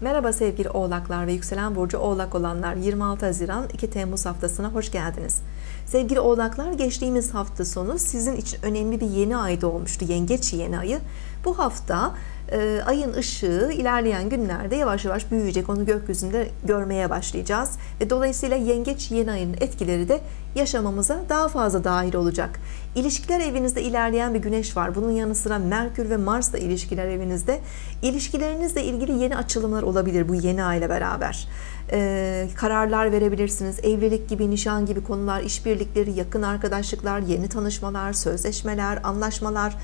Merhaba sevgili oğlaklar ve yükselen burcu oğlak olanlar 26 Haziran 2 Temmuz haftasına hoş geldiniz. Sevgili oğlaklar geçtiğimiz hafta sonu sizin için önemli bir yeni ay doğmuştu. Yengeç yeni ayı. Bu hafta e, ayın ışığı ilerleyen günlerde yavaş yavaş büyüyecek. Onu gökyüzünde görmeye başlayacağız. Ve dolayısıyla yengeç yeni ayının etkileri de yaşamamıza daha fazla dahil olacak. İlişkiler evinizde ilerleyen bir güneş var. Bunun yanı sıra Merkür ve Mars da ilişkiler evinizde. İlişkilerinizle ilgili yeni açılımlar olabilir bu yeni ay ile beraber. Ee, kararlar verebilirsiniz. Evlilik gibi, nişan gibi konular, işbirlikleri, yakın arkadaşlıklar, yeni tanışmalar, sözleşmeler, anlaşmalar,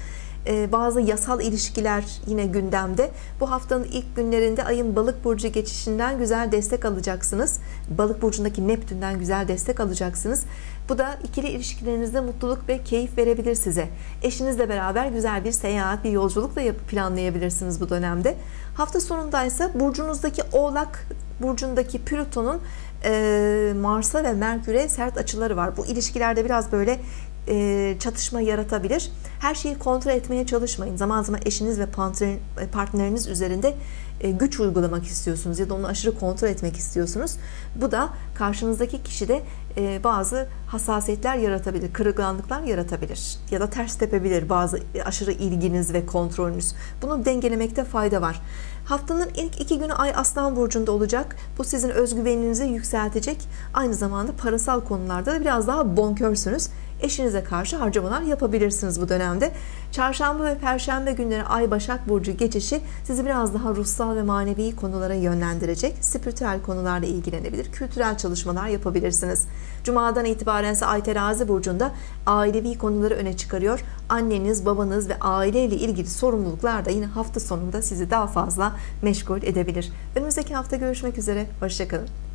bazı yasal ilişkiler yine gündemde. Bu haftanın ilk günlerinde ayın balık burcu geçişinden güzel destek alacaksınız. Balık burcundaki Neptün'den güzel destek alacaksınız. Bu da ikili ilişkilerinizde mutluluk ve keyif verebilir size. Eşinizle beraber güzel bir seyahat, bir yolculuk da planlayabilirsiniz bu dönemde. Hafta sonunda ise burcunuzdaki Oğlak burcundaki Plüton'un Mars'a ve Merkür'e sert açıları var. Bu ilişkilerde biraz böyle e, çatışma yaratabilir. Her şeyi kontrol etmeye çalışmayın. Zaman zaman eşiniz ve partneriniz üzerinde e, güç uygulamak istiyorsunuz ya da onu aşırı kontrol etmek istiyorsunuz. Bu da karşınızdaki kişide e, bazı hassasiyetler yaratabilir, kırılganlıklar yaratabilir ya da ters tepebilir bazı aşırı ilginiz ve kontrolünüz. Bunu dengelemekte fayda var. Haftanın ilk iki günü Ay Aslan Burcu'nda olacak. Bu sizin özgüveninizi yükseltecek. Aynı zamanda parasal konularda da biraz daha bonkörsünüz eşinize karşı harcamalar yapabilirsiniz bu dönemde. Çarşamba ve Perşembe günleri Ay Başak Burcu geçişi sizi biraz daha ruhsal ve manevi konulara yönlendirecek. Spiritüel konularla ilgilenebilir, kültürel çalışmalar yapabilirsiniz. Cuma'dan itibaren ise Ay Terazi Burcu'nda ailevi konuları öne çıkarıyor. Anneniz, babanız ve aileyle ilgili sorumluluklar da yine hafta sonunda sizi daha fazla meşgul edebilir. Önümüzdeki hafta görüşmek üzere, hoşçakalın.